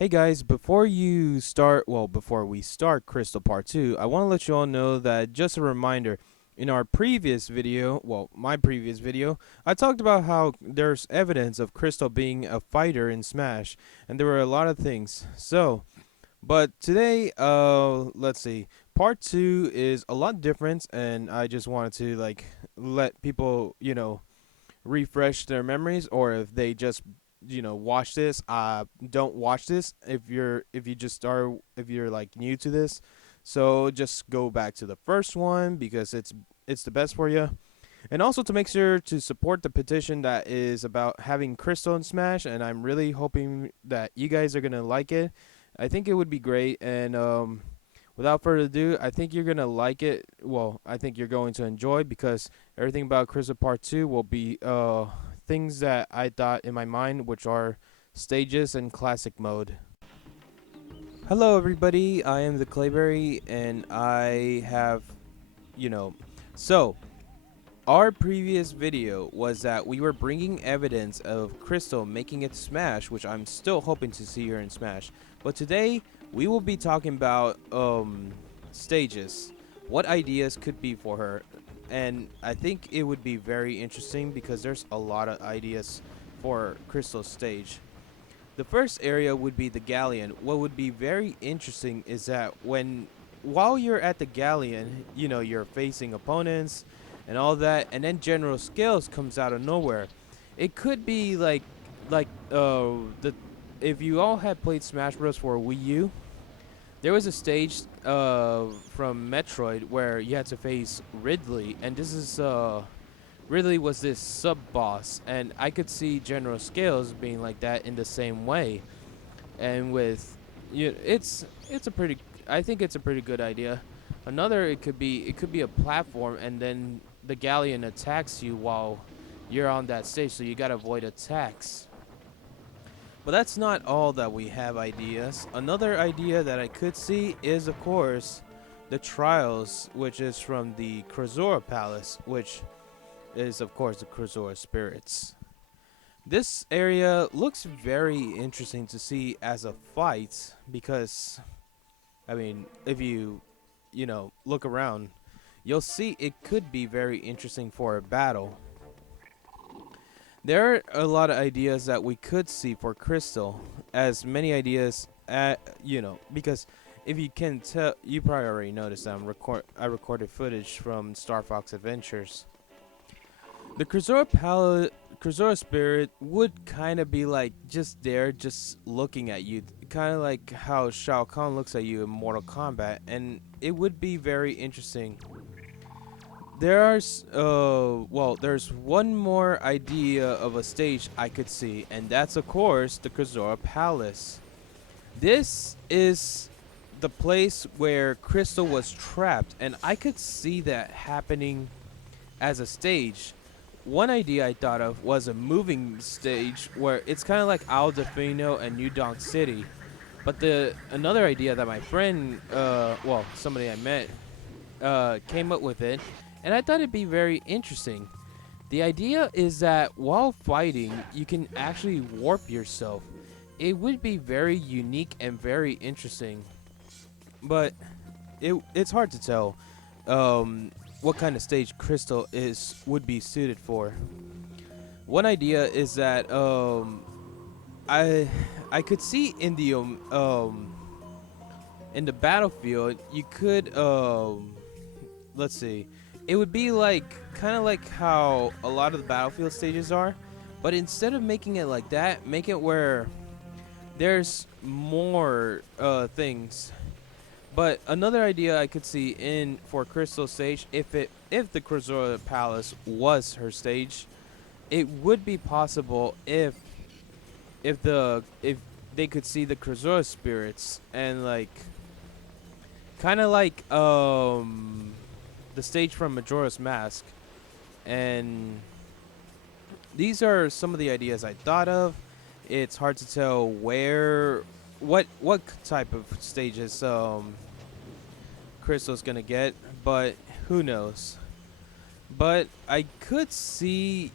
Hey guys, before you start, before we start Crystal Part 2, I want to let you all know that just a reminder, in our previous video, my previous video, I talked about how there's evidence of Crystal being a fighter in Smash, and there were a lot of things. But today, let's see, Part 2 is a lot different, and I just wanted to, let people, refresh their memories, or if they just watch this, don't watch this if you're like new to this. So just go back to the first one because it's the best for you. And also to make sure to support the petition that is about having Crystal in Smash, and I'm really hoping that you guys are gonna like it. I think it would be great. And without further ado, I think you're gonna like it. Well, I think you're going to enjoy, because everything about Crystal Part 2 will be things that I thought in my mind, which are stages and classic mode. Hello everybody, I am TheClayberry, and I have, you know, so our previous video was that we were bringing evidence of Crystal making it Smash, which I'm still hoping to see her in Smash. But today we will be talking about stages, what ideas could be for her, and I think it would be very interesting because there's a lot of ideas for Crystal's stage. The first area would be the Galleon. What would be very interesting is that while you're at the Galleon, you're facing opponents and all that, and then General Scales comes out of nowhere. It could be the if you all had played Smash Bros for Wii U, there was a stage from Metroid where you had to face Ridley, and Ridley was this sub boss, and I could see General Scales being like that in the same way. And with it's a pretty I think it's a pretty good idea. Another, it could be a platform, and then the Galleon attacks you while you're on that stage, so you gotta avoid attacks. But that's not all that we have ideas. Another idea that I could see is, of course, the Trials, which is from the Krystal Palace, which is, of course, the Krystal spirits. This area looks very interesting to see as a fight because, I mean, if you look around, you'll see it could be very interesting for a battle. There are a lot of ideas that we could see for Crystal, as many ideas, because if you can tell, you probably already noticed that I recorded footage from Star Fox Adventures. The Krystal spirit would kind of be like just there, just looking at you, kind of like how Shao Kahn looks at you in Mortal Kombat, and it would be very interesting. There's one more idea of a stage I could see, and that's of course the Krystal Palace. This is the place where Crystal was trapped, and I could see that happening as a stage. One idea I thought of was a moving stage where it's kind of like Aldefino and New Donk City. But the another idea that my friend, somebody I met, came up with it, and I thought it'd be very interesting. The idea is that while fighting, you can actually warp yourself. It would be very unique and very interesting, but it's hard to tell what kind of stage Crystal would be suited for. One idea is that I could see in the battlefield you could let's see, it would be like kind of like how a lot of the battlefield stages are, but instead of making it like that, make it where there's more things. But another idea I could see in for Crystal stage, if the Krystal Palace was her stage, it would be possible if they could see the Krystal spirits, and like kind of like the stage from Majora's Mask. And these are some of the ideas I thought of. It's hard to tell what type of stages Crystal's gonna get, but who knows. But I could see,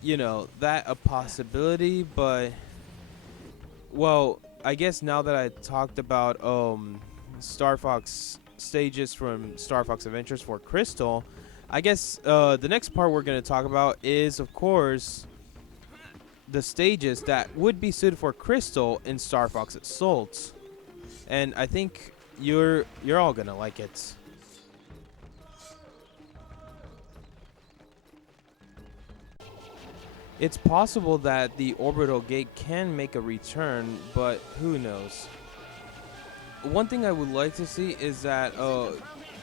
that a possibility, but well, I guess now that I talked about Star Fox stages from Star Fox Adventures for Krystal, I guess the next part we're going to talk about is, of course, the stages that would be suited for Krystal in Star Fox Assault. And I think you're all going to like it. It's possible that the orbital gate can make a return, but who knows? One thing I would like to see is that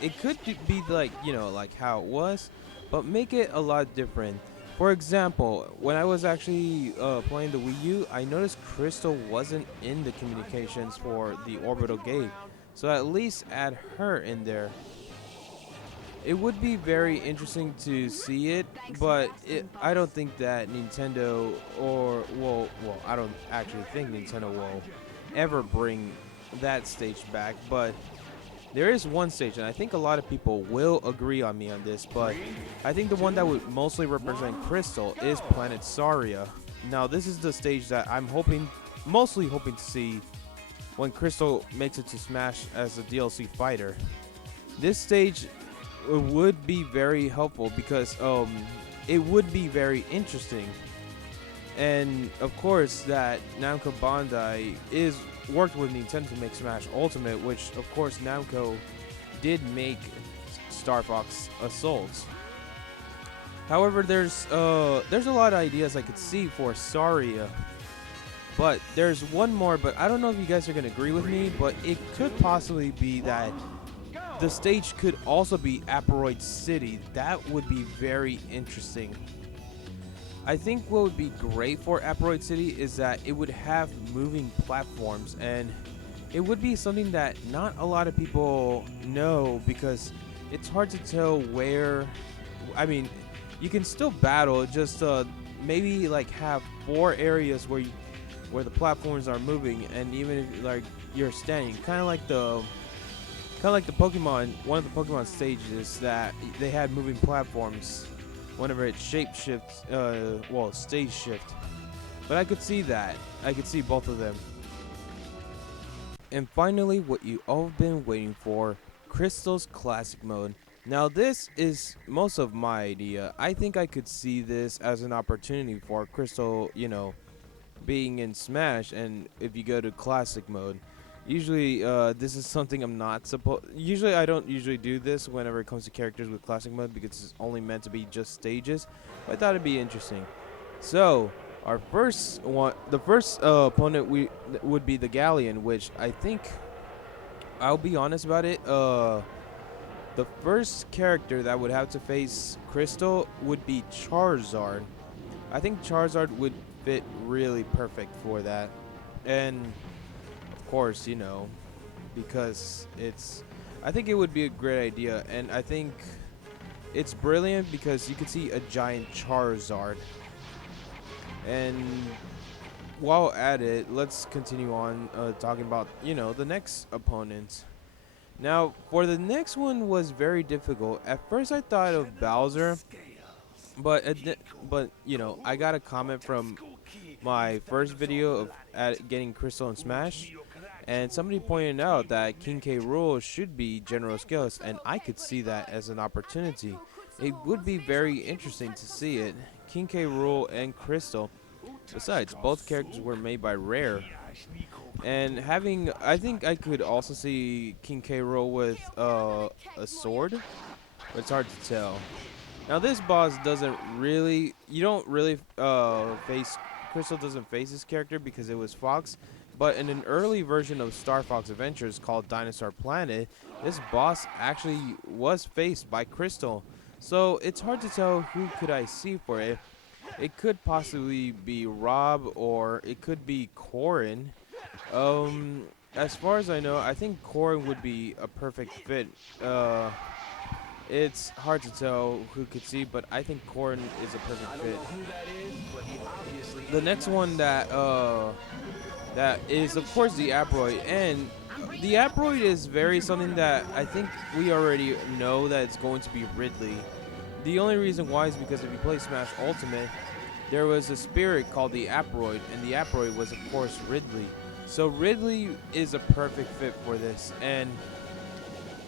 it could be like, you know, like how it was, but make it a lot different. For example, when I was actually playing the Wii U, I noticed Krystal wasn't in the communications for the orbital gate, so at least add her in there. It would be very interesting to see it, but I don't think that Nintendo I don't actually think Nintendo will ever bring that stage back. But there is one stage, and I think a lot of people will agree on me on this, but I think the one that would mostly represent Krystal is Planet Saria. Now, this is the stage that I'm mostly hoping to see when Krystal makes it to Smash as a DLC fighter. This stage would be very helpful because it would be very interesting, and of course that Namco Bandai is worked with Nintendo to make Smash Ultimate, which of course Namco did make Star Fox Assault. However, there's a lot of ideas I could see for Saria, but there's one more, but I don't know if you guys are gonna agree with me, but it could possibly be that the stage could also be Aperoid City. That would be very interesting. I think what would be great for Aperoid City is that it would have moving platforms, and it would be something that not a lot of people know because it's hard to tell where. I mean, you can still battle, just maybe like have 4 areas where the platforms are moving, and even if like you're standing, kind of like the Pokemon, one of the Pokemon stages that they had moving platforms whenever it shape shifts, stage shift. But I could see that. I could see both of them. And finally, what you all have been waiting for, Krystal's Classic Mode. Now this is most of my idea. I think I could see this as an opportunity for Krystal, you know, being in Smash, and if you go to Classic Mode. Usually, this is something I'm not supposed. Usually, I don't usually do this whenever it comes to characters with Classic Mode because it's only meant to be just stages. But I thought it'd be interesting. So, our first one, the first opponent would be the Galleon, which I think I'll be honest about it. The first character that would have to face Krystal would be Charizard. I think Charizard would fit really perfect for that, and course, you know, because I think it would be a great idea, and I think it's brilliant because you could see a giant Charizard. And while at it, let's continue on talking about, you know, the next opponent. Now, for the next one was very difficult. At first, I thought of Bowser, but you know, I got a comment from my first video of getting Krystal and Smash, and somebody pointed out that King K. Rool should be General Skills, and I could see that as an opportunity. It would be very interesting to see it. King K. Rool and Krystal. Besides, both characters were made by Rare. And I think I could also see King K. Rool with a sword, but it's hard to tell. Now this boss you don't really face, Krystal doesn't face this character because it was Fox, but in an early version of Star Fox Adventures called Dinosaur Planet, this boss actually was faced by Krystal. So it's hard to tell who could I see for it. It could possibly be Rob, or it could be Corrin. As far as I know, I think Corrin would be a perfect fit. It's hard to tell who could see, but I think Corrin is a perfect fit. The next one that is, of course, the Aperoid, and the Aperoid is very something that I think we already know that it's going to be Ridley. The only reason why is because if you play Smash Ultimate, there was a spirit called the Aperoid, and the Aperoid was, of course, Ridley. So Ridley is a perfect fit for this, and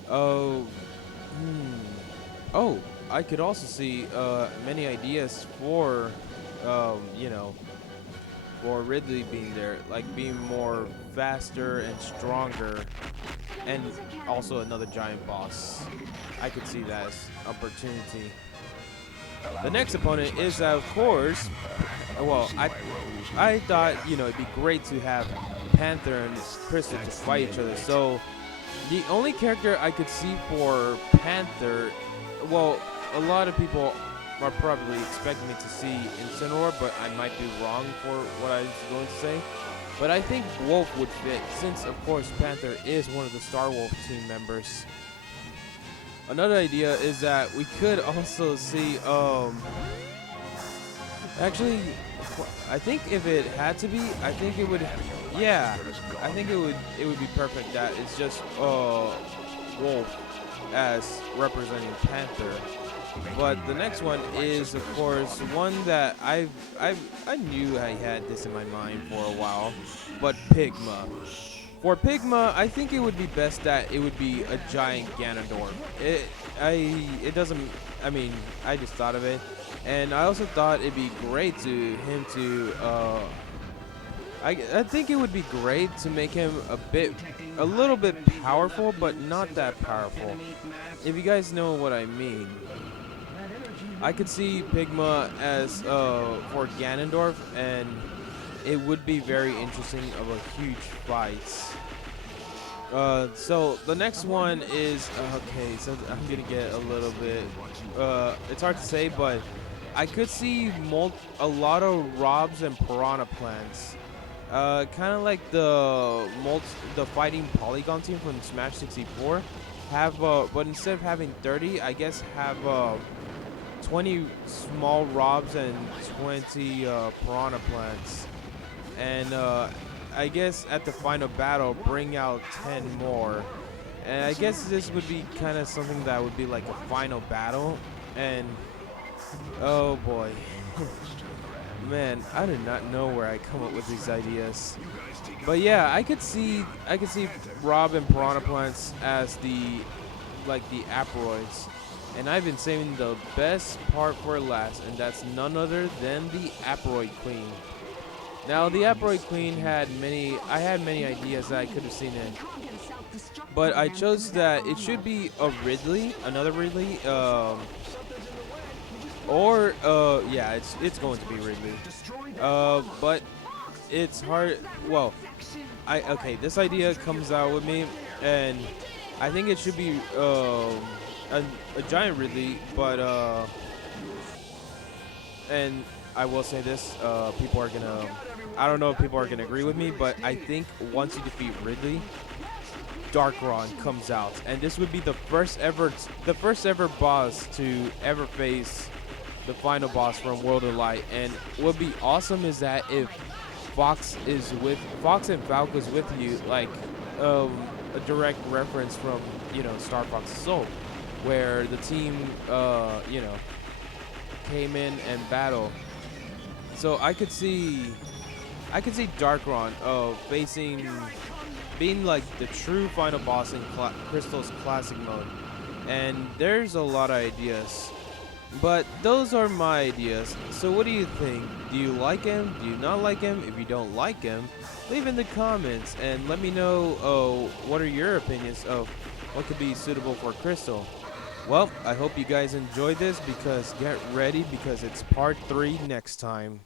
oh, oh, I could also see many ideas for, you know, for Ridley being there, like being more faster and stronger, and also another giant boss. I could see that as opportunity. The next opponent is, of course, well, I thought, you know, it'd be great to have Panther and Krystal to fight each other. So the only character I could see for Panther, well, a lot of people are probably expecting me to see Incineroar, but I might be wrong for what I was going to say. But I think Wolf would fit, since of course Panther is one of the Star Wolf team members. Another idea is that we could also see, actually, I think if it had to be, I think it would, yeah, I think it would be perfect that it's just Wolf as representing Panther. But the next one is, of course, one that I knew I had this in my mind for a while, but Pigma. For Pigma, I think it would be best that it would be a giant Ganondorf. It doesn't, I mean, I just thought of it. And I also thought it'd be great to him to, I think it would be great to make him a little bit powerful, but not that powerful. If you guys know what I mean. I could see Pigma as, for Ganondorf, and it would be very interesting of a huge fight. So the next one is, okay, so I'm gonna get a little bit, it's hard to say, but I could see a lot of Robs and Piranha plants. Kind of like the fighting Polygon team from Smash 64 have, but instead of having 30, I guess have 20 small Robs and 20 Piranha plants, and I guess at the final battle bring out 10 more. And I guess this would be kind of something that would be like a final battle. And oh boy. Man, I do not know where I come up with these ideas. But yeah, I could see Rob and Piranha Plants as the Aperoids. And I've been saving the best part for last, and that's none other than the Aperoid Queen. Now, the Aperoid Queen had many ideas that I could have seen in, but I chose that it should be another Ridley, or yeah, it's going to be Ridley, but it's hard. Well, okay, this idea comes out with me, and I think it should be a giant Ridley, but and I will say this, people are gonna, I don't know if people are gonna agree with me, but I think once you defeat Ridley, Darkron comes out, and this would be the first ever boss to ever face the final boss from World of Light. And what would be awesome is that if Fox and Falco is with you, like a direct reference from, you know, Star Fox's Soul, where the team, you know, came in and battled. So I could see Darkron being like the true final boss in Krystal's classic mode. And there's a lot of ideas, but those are my ideas. So what do you think? Do you like him? Do you not like him? If you don't like him, leave in the comments and let me know what are your opinions of what could be suitable for Krystal. Well, I hope you guys enjoyed this, because get ready, because it's part 3 next time.